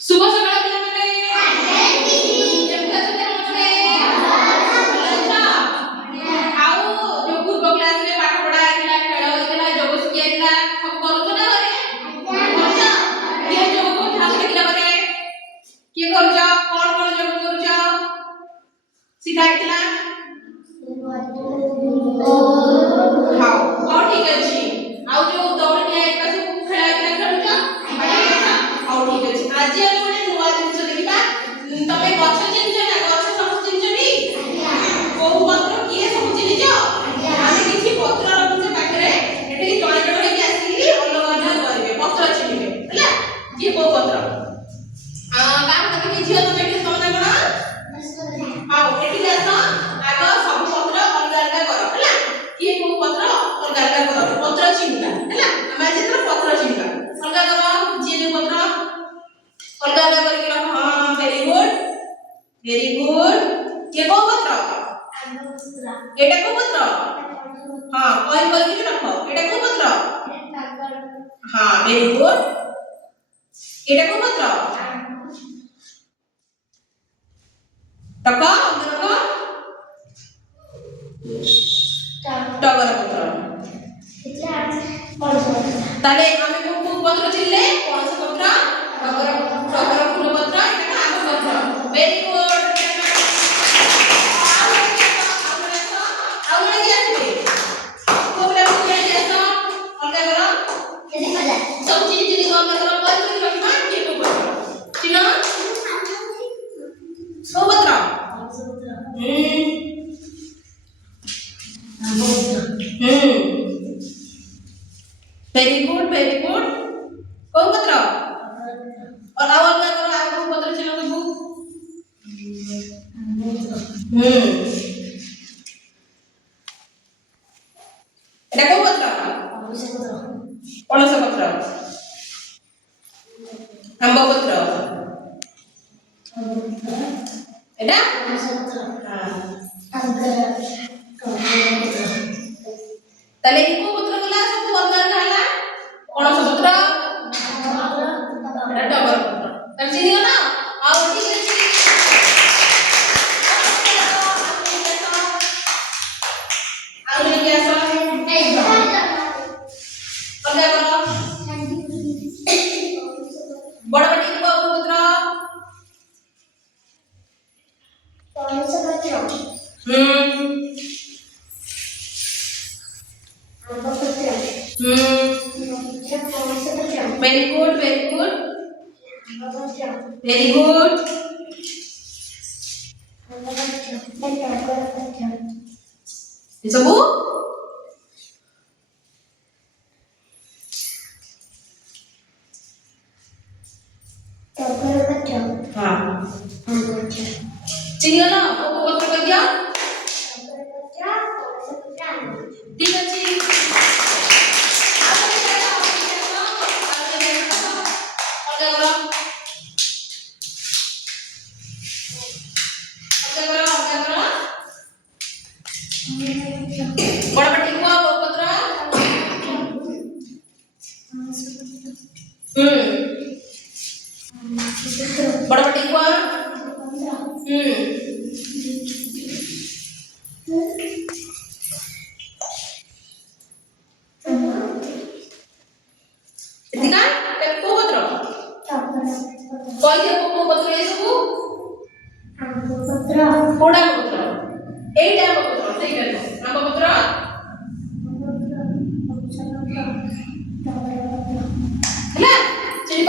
शुभ सकाळ पिलाମାନେ କେମିତି ଅଛନ୍ତି ସମସ୍ତେ ଆଉ ଯୋଉ ପୂର୍ବ କ୍ଲାସରେ ପାଠ ପଢା ହେଇଥିଲା ଖେଳ ହେଇଥିଲା ଯୋଗ ଶିଖା ହେଇଥିଲା ସବୁ କରୁଛ ନା ଘରେ କରୁଛ କିଏ ଯୋଗ କରୁଛ ହାତ ଦେଖିଲା ପରେ କିଏ କରୁଛ କଣ କଣ ଯୋଗ କରୁଛ ଶିଖା ହେଇଥିଲା ହଉ ହଉ ଠିକ ଅଛି ଆଉ ଯୋଉ ଦୌଡ଼ ନିଆ ଏକା ସବୁ ଖେଳ ହେଇଥିଲା ଖେଳୁଛ ହଉ ଠିକ ଅଛି ଆଜି ଆମେ ଗୋଟେ ନୂଆ ଜିନିଷ ଦେଖିବା ତମେ ଗଛ ଚିହ୍ନିଛ ନା ଗଛ ସବୁ ଚିହ୍ନିଛଟି କୋଉ ପତ୍ର କିଏ ସବୁ ଚିହ୍ନିଛ ଆମେ କିଛି ପତ୍ର ରଖୁଛେ ପାଖରେ ଏଠି ଜଣେ ଜଣେ ହେଇକି ଆସିକି ଅଲଗା ଅଲଗା କରିବେ ପତ୍ର ଚିହ୍ନିବେ ହେଲା କିଏ କୋଉ ପତ୍ର କାହାକୁ ଦେଖି ଝିଅ ତମେ ଏଠି ତମେ କଣ ହଉ ଏଠିକି ଆସ ଆଗ ସବୁ ପତ୍ର ଅଲଗା ଅଲଗା କର ହେଲା କିଏ କୋଉ ପତ୍ର ଅଲଗା ଅଲଗା କର ପତ୍ର ଚିହ୍ନିବା ହେଲା ଆମେ ଆଜି ଏଥର ପତ୍ର ଚିହ୍ନିବା ଅଲଗା କର ଯିଏ ଯୋଉ ପତ୍ର ଅଲଗା ଅଲଗା କରିକି ରଖ ହଁ ଭେରି ଗୁଡ କିଏ କୋଉ ପତ୍ର ଏଟା କୋଉ ପତ୍ର ହଁ କହି କହିକି ରଖ ଏଟା କୋଉ ପତ୍ର ହଁ ଭେରି ଗୁଡ ଏଟା କୋଉ ପତ୍ର ଟକ ଟଗର ପତ୍ର তাহলে আমি কোন পত্র চিনলে পনস পত্র টগর ফুল পত্র এটা আম পত্র ভেরি গুড ଆଉ ଗୋଟେ କି ଆସିବେ କୋବଲା କୋବଲା କି ଆସ ଅଲଗା କର ସବୁ ଚିନି ଅଲଗା କର କହି କହି ରଖିବା କିଏ କୋଉ ପତ୍ର ଚିହ୍ନ କୋଉ ପତ୍ର वेरी गुड कौन पत्र और आओ अलग करो आओ कौन पत्र चलो सब এটা কোন পত্র পনস পত্র আম্ব পত্র এটা তাহলে এই কোন পত্র গুলা সব অলগা অলগা হলা পনস পত্র এটা টগর পত্র তাহলে চিনি না আর ঠিক আছে আর কি আসো ଅଲଗା କର ବଡ ପାଟି କୋଉ ପତ୍ର ପନସ ପତ୍ର ଆମ୍ବ ପତ୍ର very good very good ये सब हाँ चिनी ना कोको पत्र कर दिया ठीक है जी बड़ा पट्टी को पत्र बड़ा पट्टी को इतना को पत्र कोई को पत्र ये सब पत्र कोडा पत्र एटा पत्र सही कहलो आम पत्र ହେଲା ଚିନି